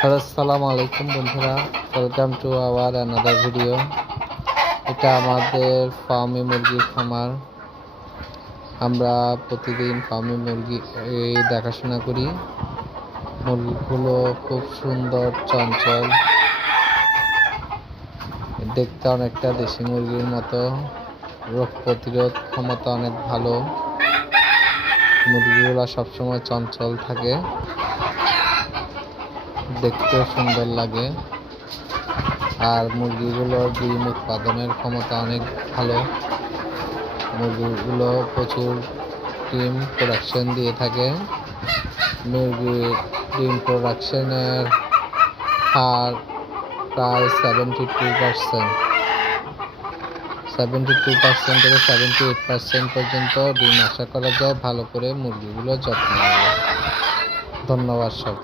Hello, আসসালামু আলাইকুম বন্ধুরা। Welcome to our another video. এটা আমাদের ফার্মে মুরগির খামার। আমরা প্রতিদিন ফার্মে মুরগি দেখাশোনা করি। মুরগিগুলো খুব সুন্দর, চঞ্চল, দেখতে অনেকটা দেশি মুরগির মতো। রোগ প্রতিরোধ ক্ষমতা অনেক ভালো। মুরগিগুলো সবসময় চঞ্চল থাকে, দেখতেও সুন্দর লাগে। আর মুরগিগুলোর ডিম উৎপাদনের ক্ষমতা অনেক ভালো। মুরগিগুলো প্রচুর ডিম প্রোডাকশন দিয়ে থাকে। মুরগির ডিম প্রোডাকশনের হার প্রায় 72%। 72% থেকে 78% পর্যন্ত ডিম আশা করা যায় ভালো করে মুরগিগুলো যত্ন নেবে। ধন্যবাদ সব।